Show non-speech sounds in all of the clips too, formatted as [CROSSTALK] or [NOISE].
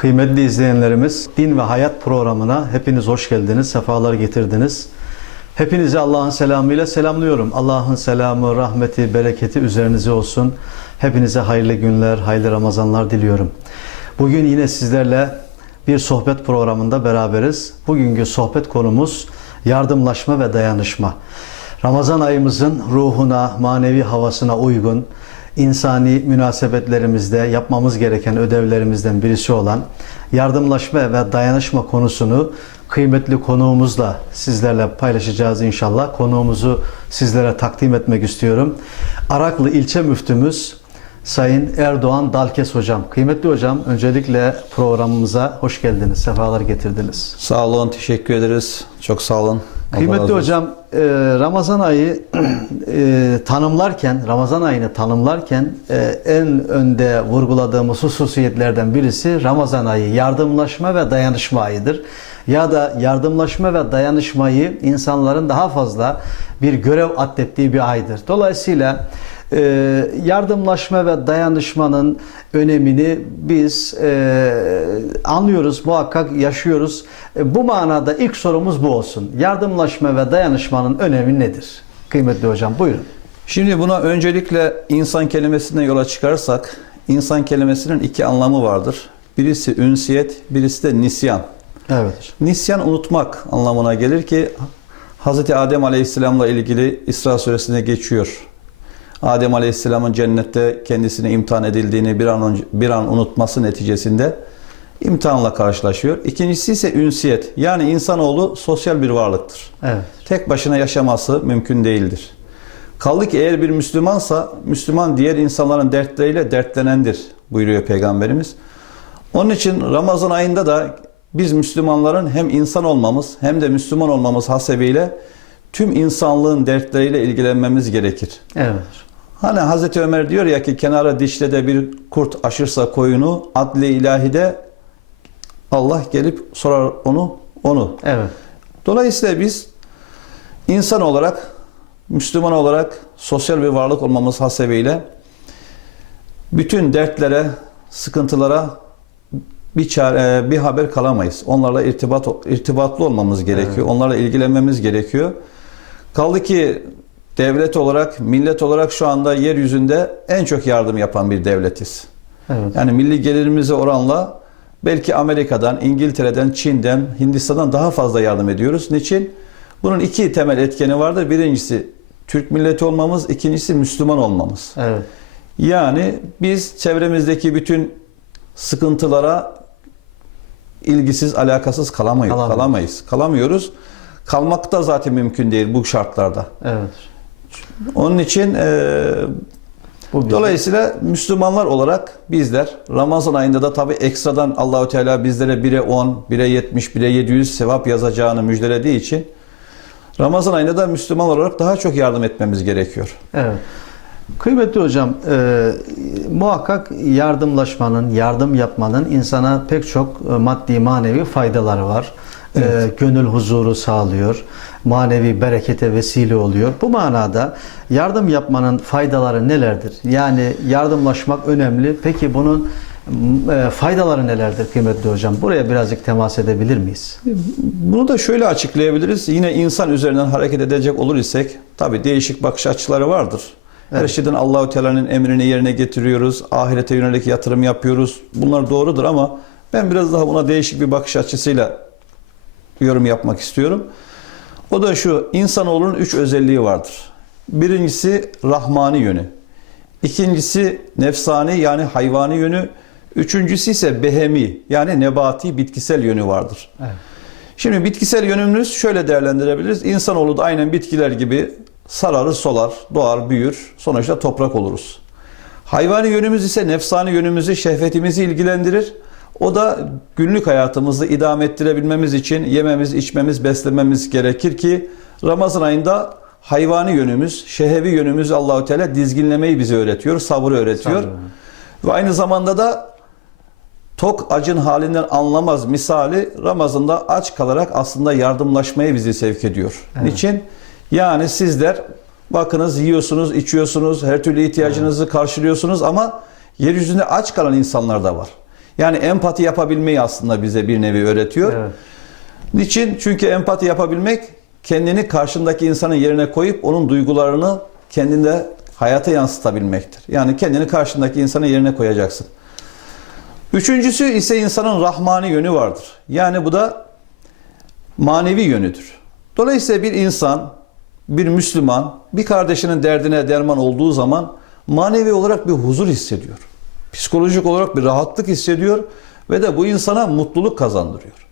Kıymetli izleyenlerimiz, Din ve Hayat programına hepiniz hoş geldiniz, sefalar getirdiniz. Hepinizi Allah'ın selamıyla selamlıyorum. Allah'ın selamı, rahmeti, bereketi üzerinize olsun. Hepinize hayırlı günler, hayırlı Ramazanlar diliyorum. Bugün yine sizlerle bir sohbet programında beraberiz. Bugünkü sohbet konumuz yardımlaşma ve dayanışma. Ramazan ayımızın ruhuna, manevi havasına uygun, insani münasebetlerimizde yapmamız gereken ödevlerimizden birisi olan yardımlaşma ve dayanışma konusunu kıymetli konuğumuzla sizlerle paylaşacağız inşallah. Konuğumuzu sizlere takdim etmek istiyorum. Araklı ilçe müftümüz Sayın Erdoğan Dalkes hocam. Kıymetli hocam öncelikle programımıza hoş geldiniz. Sefalar getirdiniz. Sağ olun, teşekkür ederiz. Çok sağ olun. Kıymetli hocam, e, Ramazan ayı [CLEARS THROAT] e, tanımlarken, Ramazan ayını tanımlarken e, en önde vurguladığımız hususiyetlerden birisi Ramazan ayı yardımlaşma ve dayanışma ayıdır. Ya da yardımlaşma ve dayanışmayı insanların daha fazla bir görev atlettiği bir aydır. Dolayısıyla yardımlaşma ve dayanışmanın önemini biz e, anlıyoruz, muhakkak yaşıyoruz. E, bu manada ilk sorumuz bu olsun. Yardımlaşma ve dayanışmanın önemi nedir? Kıymetli hocam buyurun. Şimdi buna öncelikle insan kelimesinden yola çıkarsak, insan kelimesinin iki anlamı vardır. Birisi ünsiyet, birisi de nisyan. Evet. Nisyan unutmak anlamına gelir ki Hz. Adem Aleyhisselam'la ilgili İsra suresinde geçiyor. Adem Aleyhisselam'ın cennette kendisine imtihan edildiğini bir an önce, bir an unutması neticesinde imtihanla karşılaşıyor. İkincisi ise ünsiyet. Yani insanoğlu sosyal bir varlıktır. Evet. tek başına yaşaması mümkün değildir. Kaldı ki eğer bir Müslümansa, Müslüman diğer insanların dertleriyle dertlenendir buyuruyor Peygamberimiz. Onun için Ramazan ayında da biz Müslümanların hem insan olmamız hem de Müslüman olmamız hasebiyle tüm insanlığın dertleriyle ilgilenmemiz gerekir. Evet. Hani Hazreti Ömer diyor ya ki kenara dişlede bir kurt aşırsa koyunu adli ilahide Allah gelip sorar onu onu. Evet. Dolayısıyla biz insan olarak, Müslüman olarak sosyal bir varlık olmamız hasebiyle bütün dertlere, sıkıntılara bir çare, bir haber kalamayız. Onlarla irtibat irtibatlı olmamız gerekiyor. Onlarla ilgilenmemiz gerekiyor. Kaldı ki devlet olarak, millet olarak şu anda yeryüzünde en çok yardım yapan bir devletiz. Evet. Yani milli gelirimize oranla belki Amerika'dan, İngiltere'den, Çin'den, Hindistan'dan daha fazla yardım ediyoruz. Niçin? Bunun iki temel etkeni vardır. Birincisi Türk milleti olmamız, ikincisi Müslüman olmamız. Evet. Yani biz çevremizdeki bütün sıkıntılara ilgisiz, alakasız kalamayız. Kalamayız. Kalamayız. Kalamıyoruz. Kalmak da zaten mümkün değil bu şartlarda. Evet. Onun için eee Bu Dolayısıyla Müslümanlar olarak bizler Ramazan ayında da tabi ekstradan Allahü Teala bizlere 1'e 10, 1'e 70, 1'e 700 sevap yazacağını müjdelediği için Ramazan ayında da Müslüman olarak daha çok yardım etmemiz gerekiyor. Evet. Kıymetli hocam, e, muhakkak yardımlaşmanın, yardım yapmanın insana pek çok e, maddi manevi faydaları var. E, gönül huzuru sağlıyor, manevi berekete vesile oluyor. Bu manada yardım yapmanın faydaları nelerdir? Yani yardımlaşmak önemli. Peki bunun e, faydaları nelerdir kıymetli hocam? Buraya birazcık temas edebilir miyiz? Bunu da şöyle açıklayabiliriz. Yine insan üzerinden hareket edecek olur isek tabi değişik bakış açıları vardır. Her şeyden Allahü Teala'nın emrini yerine getiriyoruz. Ahirete yönelik yatırım yapıyoruz. Bunlar doğrudur ama ben biraz daha buna değişik bir bakış açısıyla yorum yapmak istiyorum. O da şu, insanoğlunun üç özelliği vardır. Birincisi rahmani yönü. İkincisi nefsani yani hayvani yönü. Üçüncüsü ise behemi yani nebati bitkisel yönü vardır. Evet. Şimdi bitkisel yönümüz şöyle değerlendirebiliriz. İnsanoğlu da aynen bitkiler gibi sararır, solar, doğar, büyür. Sonuçta toprak oluruz. Hayvani yönümüz ise nefsani yönümüzü, şehvetimizi ilgilendirir. O da günlük hayatımızı idame ettirebilmemiz için yememiz, içmemiz, beslememiz gerekir ki Ramazan ayında hayvani yönümüz, şehevi yönümüz Allahü Teala dizginlemeyi bize öğretiyor, sabrı öğretiyor. Sabrı. Ve aynı zamanda da tok acın halinden anlamaz misali Ramazan'da aç kalarak aslında yardımlaşmaya bizi sevk ediyor. Niçin? Yani sizler bakınız yiyorsunuz, içiyorsunuz, her türlü ihtiyacınızı karşılıyorsunuz ama yeryüzünde aç kalan insanlar da var. Yani empati yapabilmeyi aslında bize bir nevi öğretiyor. Evet. Niçin? Çünkü empati yapabilmek kendini karşındaki insanın yerine koyup onun duygularını kendinde hayata yansıtabilmektir. Yani kendini karşındaki insanın yerine koyacaksın. Üçüncüsü ise insanın rahmani yönü vardır. Yani bu da manevi yönüdür. Dolayısıyla bir insan, bir Müslüman bir kardeşinin derdine derman olduğu zaman manevi olarak bir huzur hissediyor. Psikolojik olarak bir rahatlık hissediyor ve de bu insana mutluluk kazandırıyor.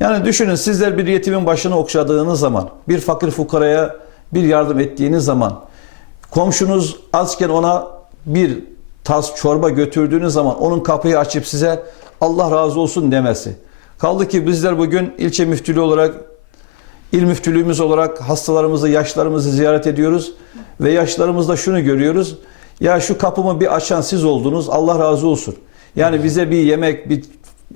Yani düşünün sizler bir yetimin başını okşadığınız zaman, bir fakir fukaraya bir yardım ettiğiniz zaman, komşunuz azken ona bir tas çorba götürdüğünüz zaman onun kapıyı açıp size Allah razı olsun demesi. Kaldı ki bizler bugün ilçe müftülüğü olarak, il müftülüğümüz olarak hastalarımızı, yaşlarımızı ziyaret ediyoruz ve yaşlarımızda şunu görüyoruz. Ya şu kapımı bir açan siz oldunuz, Allah razı olsun. Yani bize bir yemek, bir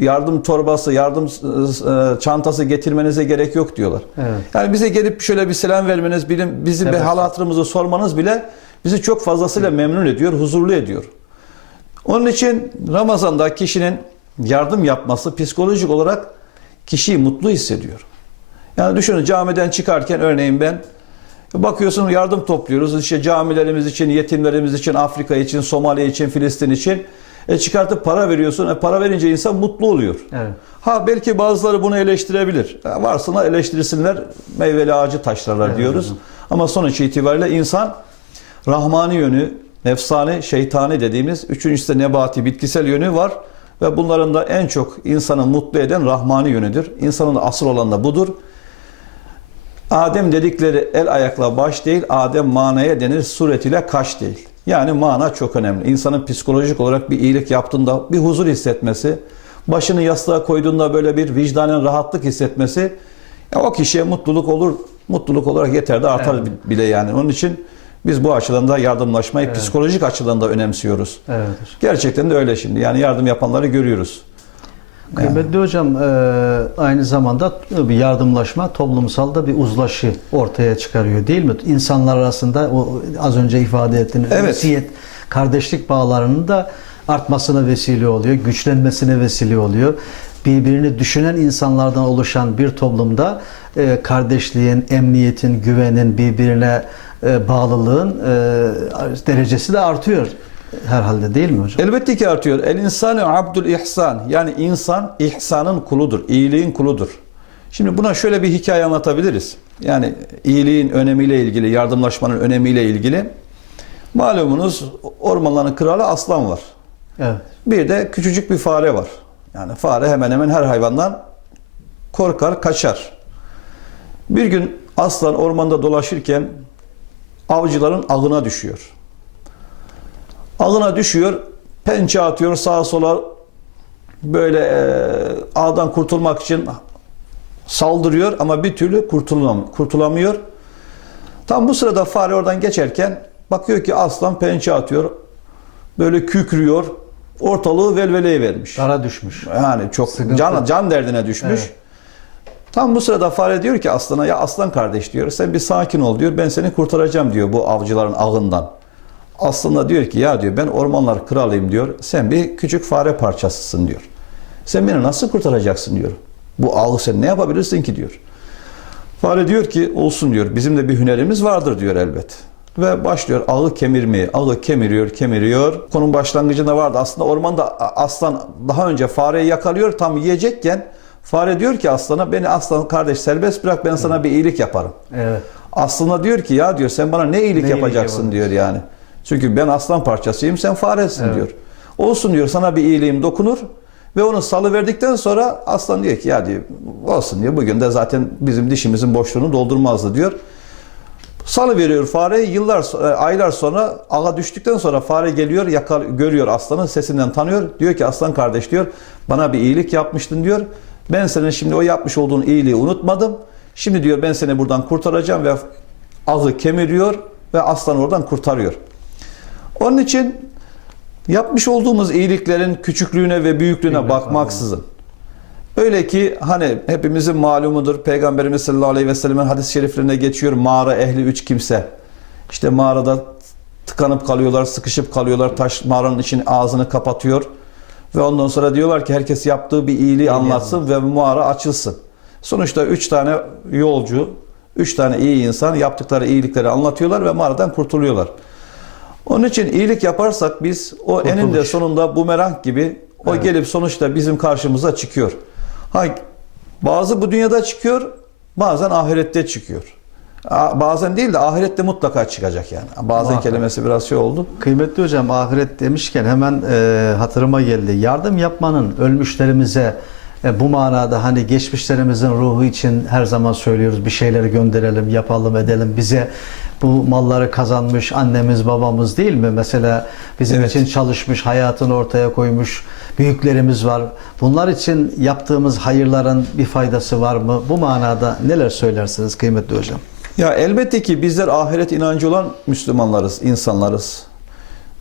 yardım torbası, yardım e, çantası getirmenize gerek yok diyorlar. Evet. Yani bize gelip şöyle bir selam vermeniz, bizim, bizim bir Evet. hal hatırımızı sormanız bile bizi çok fazlasıyla memnun ediyor, huzurlu ediyor. Onun için Ramazan'da kişinin yardım yapması psikolojik olarak kişiyi mutlu hissediyor. Yani düşünün camiden çıkarken örneğin ben bakıyorsun yardım topluyoruz. İşte camilerimiz için, yetimlerimiz için, Afrika için, Somali için, Filistin için. E çıkartıp para veriyorsun. E para verince insan mutlu oluyor. Evet. Ha belki bazıları bunu eleştirebilir. E, Varsınlar eleştirsinler meyveli ağacı taşlarlar Evet, diyoruz. hocam. Ama sonuç itibariyle insan rahmani yönü, nefsani, şeytani dediğimiz üçüncüsü de nebati, bitkisel yönü var. Ve bunların da en çok insanı mutlu eden rahmani yönüdür. İnsanın asıl olan da budur. Adem dedikleri el ayakla baş değil, Adem manaya denir suretiyle kaş değil. Yani mana çok önemli. İnsanın psikolojik olarak bir iyilik yaptığında bir huzur hissetmesi, başını yastığa koyduğunda böyle bir vicdanen rahatlık hissetmesi ya o kişiye mutluluk olur. Mutluluk olarak yeter de artar Evet. bile yani. Onun için biz bu açıdan da yardımlaşmayı Evet. psikolojik açıdan da önemsiyoruz. Evet. Gerçekten de öyle şimdi. Yani yardım yapanları görüyoruz. Kıymetli hocam e, aynı zamanda bir yardımlaşma toplumsal da bir uzlaşı ortaya çıkarıyor değil mi? İnsanlar arasında o az önce ifade ettiğiniz Evet. ünsiyet, kardeşlik bağlarının da artmasına vesile oluyor, güçlenmesine vesile oluyor. Birbirini düşünen insanlardan oluşan bir toplumda e, kardeşliğin, emniyetin, güvenin, birbirine e, bağlılığın e, derecesi de artıyor herhalde değil mi hocam? Elbette ki artıyor. El insanı abdül ihsan. Yani insan ihsanın kuludur. iyiliğin kuludur. Şimdi buna şöyle bir hikaye anlatabiliriz. Yani iyiliğin önemiyle ilgili, yardımlaşmanın önemiyle ilgili. Malumunuz ormanların kralı aslan var. Evet. Bir de küçücük bir fare var. Yani fare hemen hemen her hayvandan korkar, kaçar. Bir gün aslan ormanda dolaşırken avcıların ağına düşüyor. Ağına düşüyor, pençe atıyor sağa sola böyle e, ağdan kurtulmak için saldırıyor ama bir türlü kurtulam kurtulamıyor. Tam bu sırada fare oradan geçerken bakıyor ki aslan pençe atıyor. Böyle kükrüyor. Ortalığı velveleye vermiş. Dara düşmüş. Yani çok Sıkıntı. can can derdine düşmüş. Evet. Tam bu sırada fare diyor ki aslana ya aslan kardeş diyor sen bir sakin ol diyor ben seni kurtaracağım diyor bu avcıların ağından. Aslında diyor ki ya diyor ben ormanlar kralıyım diyor sen bir küçük fare parçasısın diyor. Sen beni nasıl kurtaracaksın diyor. Bu ağı sen ne yapabilirsin ki diyor. Fare diyor ki olsun diyor bizim de bir hünerimiz vardır diyor elbet. Ve başlıyor ağı kemirmeye. Ağı kemiriyor, kemiriyor. Konun başlangıcında vardı. Aslında ormanda aslan daha önce fareyi yakalıyor tam yiyecekken fare diyor ki aslana beni aslan kardeş serbest bırak ben sana bir iyilik yaparım. Evet. Aslında diyor ki ya diyor sen bana ne iyilik Ne iyilik yapacaksın yapabilirsin? diyor yani. Çünkü ben aslan parçasıyım sen faresin Evet. diyor. Olsun diyor sana bir iyiliğim dokunur ve onu salı verdikten sonra aslan diyor ki ya diyor olsun diyor bugün de zaten bizim dişimizin boşluğunu doldurmazdı diyor. Salı veriyor fareyi yıllar e, aylar sonra ağa düştükten sonra fare geliyor yakal, görüyor aslanı sesinden tanıyor. Diyor ki aslan kardeş diyor bana bir iyilik yapmıştın diyor. Ben senin şimdi o yapmış olduğun iyiliği unutmadım. Şimdi diyor ben seni buradan kurtaracağım ve ağı kemiriyor ve aslan oradan kurtarıyor. Onun için yapmış olduğumuz iyiliklerin küçüklüğüne ve büyüklüğüne Bilmem, bakmaksızın Öyle ki hani hepimizin malumudur Peygamberimiz sallallahu aleyhi ve sellem'in hadis-i şeriflerine geçiyor mağara ehli üç kimse. İşte mağarada tıkanıp kalıyorlar, sıkışıp kalıyorlar. Taş mağaranın için ağzını kapatıyor. Ve ondan sonra diyorlar ki herkes yaptığı bir iyiliği anlatsın ve bu mağara açılsın. Sonuçta üç tane yolcu, üç tane iyi insan yaptıkları iyilikleri anlatıyorlar ve mağaradan kurtuluyorlar. Onun için iyilik yaparsak biz o eninde Kurtuluş. sonunda bumerang gibi o Evet. gelip sonuçta bizim karşımıza çıkıyor. Ha, bazı bu dünyada çıkıyor, bazen ahirette çıkıyor. Bazen değil de ahirette mutlaka çıkacak yani. Bazen Muhakkak. kelimesi biraz şey oldu. Kıymetli hocam ahiret demişken hemen e, hatırıma geldi. Yardım yapmanın ölmüşlerimize e, bu manada hani geçmişlerimizin ruhu için her zaman söylüyoruz bir şeyleri gönderelim, yapalım, edelim. Bize bu malları kazanmış annemiz, babamız değil mi? Mesela bizim Evet. için çalışmış, hayatını ortaya koymuş büyüklerimiz var. Bunlar için yaptığımız hayırların bir faydası var mı? Bu manada neler söylersiniz kıymetli hocam? Ya elbette ki bizler ahiret inancı olan Müslümanlarız, insanlarız.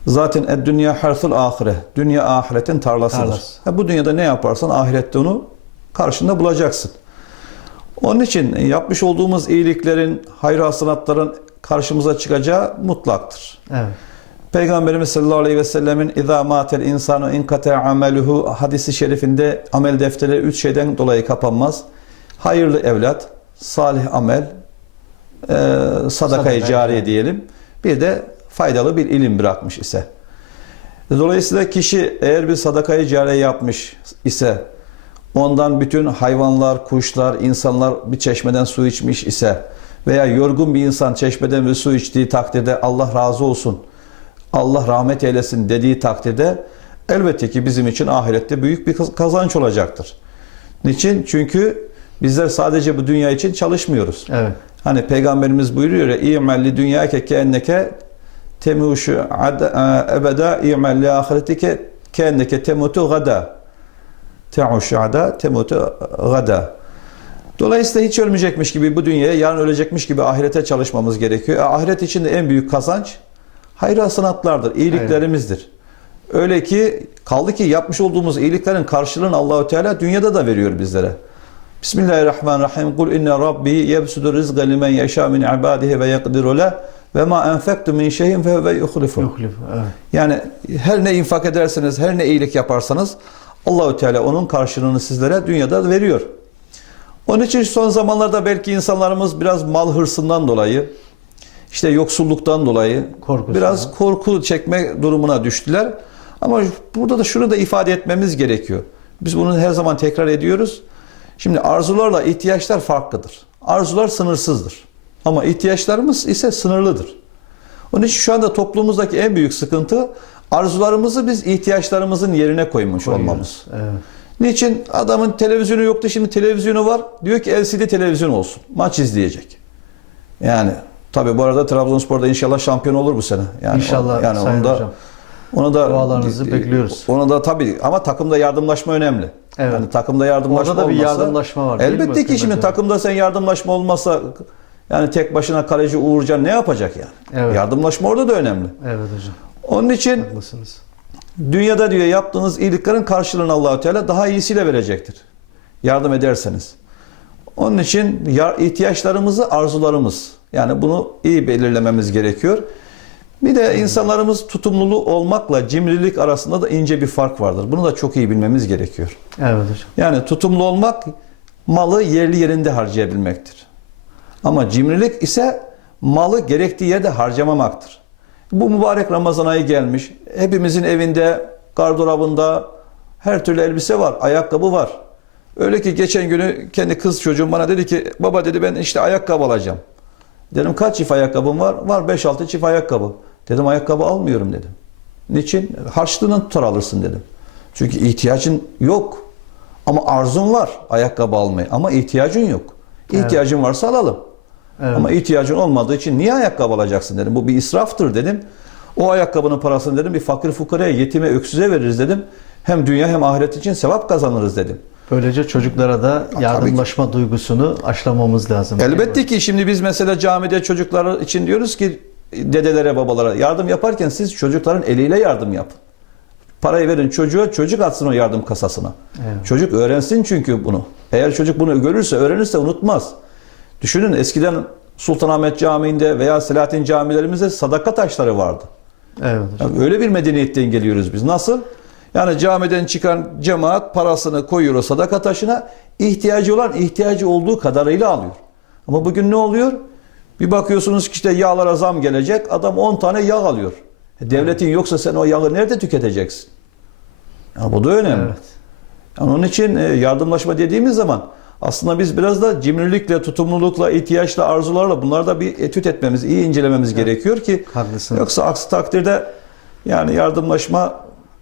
Zaten ed dünya harful ahire. Dünya ahiretin tarlasıdır. Tarlası. Ha, bu dünyada ne yaparsan ahirette onu karşında bulacaksın. Onun için yapmış olduğumuz iyiliklerin, hayır hasenatların karşımıza çıkacağı mutlaktır. Evet. Peygamberimiz sallallahu aleyhi ve sellemin İzâ mâtel insanu inkate ameluhu hadisi şerifinde amel defteri üç şeyden dolayı kapanmaz. Hayırlı evlat, salih amel, e, sadakayı cariye. diyelim. Bir de faydalı bir ilim bırakmış ise. Dolayısıyla kişi eğer bir sadakayı cariye yapmış ise ondan bütün hayvanlar, kuşlar, insanlar bir çeşmeden su içmiş ise veya yorgun bir insan çeşmeden bir su içtiği takdirde Allah razı olsun, Allah rahmet eylesin dediği takdirde elbette ki bizim için ahirette büyük bir kaz- kazanç olacaktır. Niçin? Çünkü bizler sadece bu dünya için çalışmıyoruz. Evet. Hani peygamberimiz buyuruyor ya İ'melli dünyake keenneke temuşu ad- e, ebeda i'melli ahiretike keenneke temutu gada te'uşu ada temutu gada Dolayısıyla hiç ölmeyecekmiş gibi bu dünyaya yarın ölecekmiş gibi ahirete çalışmamız gerekiyor. E, Ahiret için de en büyük kazanç hayır hasenatlardır, iyiliklerimizdir. Öyle ki kaldı ki yapmış olduğumuz iyiliklerin karşılığını Allahü Teala dünyada da veriyor bizlere. Bismillahirrahmanirrahim. Kul inne rabbi yebsudu rizqa limen yasha min ibadihi ve yaqdiru le ve ma enfektu min şeyin fe huve yuhlifu. Yani her ne infak ederseniz, her ne iyilik yaparsanız Allahü Teala onun karşılığını sizlere dünyada veriyor. Onun için son zamanlarda belki insanlarımız biraz mal hırsından dolayı, işte yoksulluktan dolayı Korkusundan. biraz korku çekme durumuna düştüler. Ama burada da şunu da ifade etmemiz gerekiyor. Biz bunu her zaman tekrar ediyoruz. Şimdi arzularla ihtiyaçlar farklıdır. Arzular sınırsızdır. Ama ihtiyaçlarımız ise sınırlıdır. Onun için şu anda toplumumuzdaki en büyük sıkıntı arzularımızı biz ihtiyaçlarımızın yerine koymuş olmamız. Evet. Niçin? Adamın televizyonu yoktu şimdi televizyonu var. Diyor ki LCD televizyon olsun. Maç izleyecek. Yani tabi bu arada Trabzonspor'da inşallah şampiyon olur bu sene. Yani İnşallah o- yani onu da Hocam. onu da Dualarınızı bekliyoruz. Onu da tabi ama takımda yardımlaşma önemli. Evet. Yani takımda yardımlaşma Orada da bir olmasa- yardımlaşma var Elbette ki şimdi takımda sen yardımlaşma olmasa yani tek başına kaleci Uğurcan ne yapacak yani? Evet. Yardımlaşma orada da önemli. Evet hocam. Onun için Haklısınız. Dünyada diyor yaptığınız iyiliklerin karşılığını Allahu Teala daha iyisiyle verecektir. Yardım ederseniz. Onun için ya- ihtiyaçlarımızı arzularımız. Yani bunu iyi belirlememiz gerekiyor. Bir de insanlarımız tutumlulu olmakla cimrilik arasında da ince bir fark vardır. Bunu da çok iyi bilmemiz gerekiyor. Evet hocam. Yani tutumlu olmak malı yerli yerinde harcayabilmektir. Ama cimrilik ise malı gerektiği yerde harcamamaktır. Bu mübarek Ramazan ayı gelmiş. Hepimizin evinde, gardırobunda her türlü elbise var, ayakkabı var. Öyle ki geçen günü kendi kız çocuğum bana dedi ki baba dedi ben işte ayakkabı alacağım. Dedim kaç çift ayakkabın var? Var 5-6 çift ayakkabı. Dedim ayakkabı almıyorum dedim. Niçin? Harçlığından tutar alırsın dedim. Çünkü ihtiyacın yok. Ama arzun var ayakkabı almaya ama ihtiyacın yok. İhtiyacın varsa alalım. Evet. Ama ihtiyacın olmadığı için niye ayakkabı alacaksın dedim. Bu bir israftır dedim. O ayakkabının parasını dedim bir fakir fukaraya, yetime, öksüze veririz dedim. Hem dünya hem ahiret için sevap kazanırız dedim. Böylece çocuklara da yardımlaşma duygusunu aşılamamız lazım. Elbette ki şimdi biz mesela camide çocuklar için diyoruz ki dedelere, babalara yardım yaparken siz çocukların eliyle yardım yapın. Parayı verin çocuğa, çocuk atsın o yardım kasasına. Evet. Çocuk öğrensin çünkü bunu. Eğer çocuk bunu görürse, öğrenirse unutmaz. Düşünün eskiden Sultanahmet Camii'nde veya Selahattin camilerimizde sadaka taşları vardı. Evet hocam. Yani öyle bir medeniyetten geliyoruz biz. Nasıl? Yani camiden çıkan cemaat parasını koyuyor o sadaka taşına. ihtiyacı olan ihtiyacı olduğu kadarıyla alıyor. Ama bugün ne oluyor? Bir bakıyorsunuz ki işte yağlara zam gelecek. Adam 10 tane yağ alıyor. E, devletin yoksa sen o yağı nerede tüketeceksin? Ya bu da önemli. Evet. Yani onun için e, yardımlaşma dediğimiz zaman aslında biz biraz da cimrilikle, tutumlulukla, ihtiyaçla, arzularla bunları da bir etüt etmemiz, iyi incelememiz gerekiyor ki Haklısınız. yoksa aksi takdirde yani yardımlaşma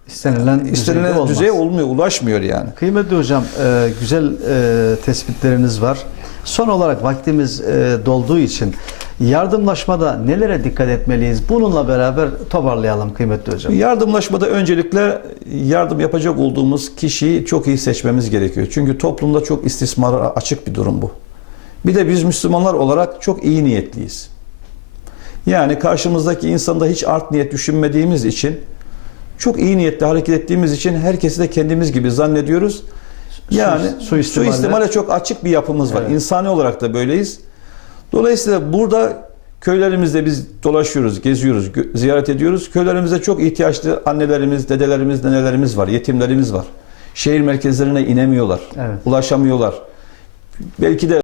İstenilen, düzeyde istenilen olmaz. düzeye olmuyor, ulaşmıyor yani. Kıymetli hocam, e, güzel e, tespitleriniz var. Son olarak vaktimiz e, dolduğu için yardımlaşmada nelere dikkat etmeliyiz? Bununla beraber toparlayalım kıymetli hocam. Yardımlaşmada öncelikle yardım yapacak olduğumuz kişiyi çok iyi seçmemiz gerekiyor. Çünkü toplumda çok istismara açık bir durum bu. Bir de biz Müslümanlar olarak çok iyi niyetliyiz. Yani karşımızdaki insanda hiç art niyet düşünmediğimiz için çok iyi niyetle hareket ettiğimiz için herkesi de kendimiz gibi zannediyoruz. Yani Su- suistimale- suistimale çok açık bir yapımız var. Evet. İnsani olarak da böyleyiz. Dolayısıyla burada köylerimizde biz dolaşıyoruz, geziyoruz, ziyaret ediyoruz. Köylerimizde çok ihtiyaçlı annelerimiz, dedelerimiz, nenelerimiz var, yetimlerimiz var. Şehir merkezlerine inemiyorlar, Evet. ulaşamıyorlar. Belki de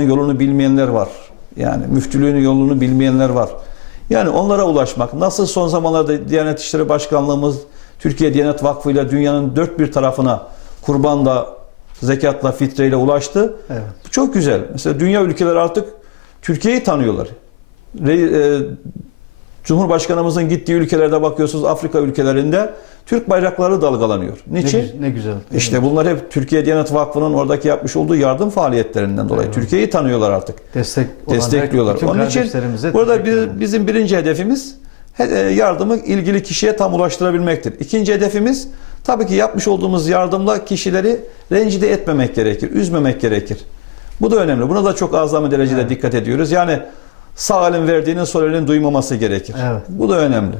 yolunu bilmeyenler var. Yani müftülüğün yolunu bilmeyenler var. Yani onlara ulaşmak. Nasıl son zamanlarda Diyanet İşleri Başkanlığımız Türkiye Diyanet Vakfı ile dünyanın dört bir tarafına kurbanla, zekatla, fitreyle ulaştı. Evet. Bu çok güzel. Mesela dünya ülkeleri artık Türkiye'yi tanıyorlar. Re- e, Cumhurbaşkanımızın gittiği ülkelerde bakıyorsunuz Afrika ülkelerinde Türk bayrakları dalgalanıyor. Ne, Niçin? gü- ne güzel. İşte bunlar hep Türkiye Diyanet Vakfı'nın oradaki yapmış olduğu yardım faaliyetlerinden dolayı. Evet. Türkiye'yi tanıyorlar artık. Destek Destekliyorlar. Onun için burada ederim. bizim birinci hedefimiz he- e, yardımı ilgili kişiye tam ulaştırabilmektir. İkinci hedefimiz tabii ki yapmış olduğumuz yardımla kişileri rencide etmemek gerekir, üzmemek gerekir. Bu da önemli. Buna da çok azami derecede Evet. dikkat ediyoruz. Yani sağ elin verdiğini sol elin duymaması gerekir. Evet. Bu da önemli.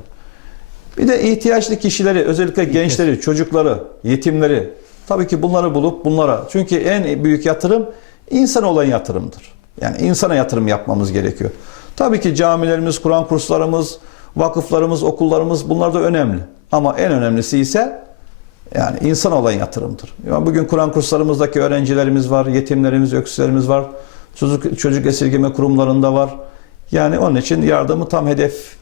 Bir de ihtiyaçlı kişileri, özellikle gençleri, çocukları, yetimleri tabii ki bunları bulup bunlara. Çünkü en büyük yatırım insan olan yatırımdır. Yani insana yatırım yapmamız gerekiyor. Tabii ki camilerimiz, Kur'an kurslarımız, vakıflarımız, okullarımız bunlar da önemli. Ama en önemlisi ise yani insan olan yatırımdır. Yani bugün Kur'an kurslarımızdaki öğrencilerimiz var, yetimlerimiz, öksüzlerimiz var. Çocuk, çocuk esirgeme kurumlarında var. Yani onun için yardımı tam hedef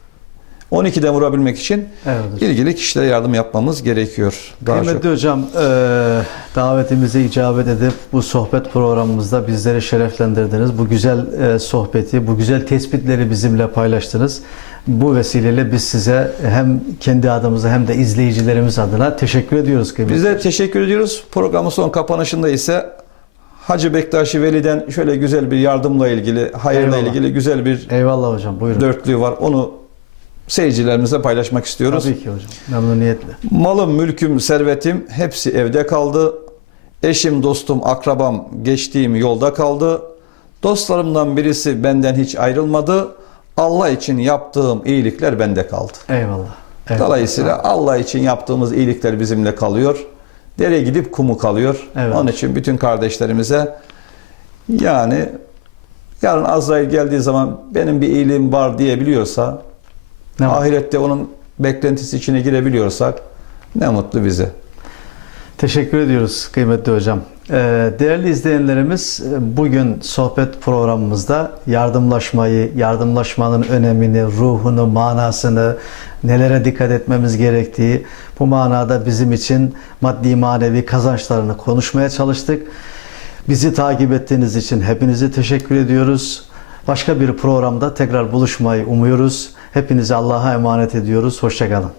12'den vurabilmek için Evet ilgili kişilere yardım yapmamız gerekiyor. Daha çok. Kıymetli hocam, e, davetimize icabet edip bu sohbet programımızda bizleri şereflendirdiniz. Bu güzel e, sohbeti, bu güzel tespitleri bizimle paylaştınız. Bu vesileyle biz size hem kendi adımıza hem de izleyicilerimiz adına teşekkür ediyoruz kıymetli. Biz de teşekkür ediyoruz. Programın son kapanışında ise Hacı Bektaşi Veli'den şöyle güzel bir yardımla ilgili, hayırla Eyvallah. ilgili güzel bir Eyvallah hocam, buyurun. dörtlüğü var. Onu seyircilerimizle paylaşmak istiyoruz. Tabii ki hocam, memnuniyetle. Malım, mülküm, servetim hepsi evde kaldı. Eşim, dostum, akrabam geçtiğim yolda kaldı. Dostlarımdan birisi benden hiç ayrılmadı. Allah için yaptığım iyilikler bende kaldı. Eyvallah. eyvallah. Dolayısıyla Allah için yaptığımız iyilikler bizimle kalıyor. Dere gidip kumu kalıyor. Evet. Onun için bütün kardeşlerimize yani yarın Azrail geldiği zaman benim bir iyiliğim var diyebiliyorsa Ne ahirette onun beklentisi içine girebiliyorsak ne mutlu bize. Teşekkür ediyoruz kıymetli hocam. Ee, Değerli izleyenlerimiz bugün sohbet programımızda yardımlaşmayı, yardımlaşmanın önemini, ruhunu, manasını, nelere dikkat etmemiz gerektiği bu manada bizim için maddi manevi kazançlarını konuşmaya çalıştık. Bizi takip ettiğiniz için hepinize teşekkür ediyoruz. Başka bir programda tekrar buluşmayı umuyoruz. Hepinizi Allah'a emanet ediyoruz. Hoşçakalın.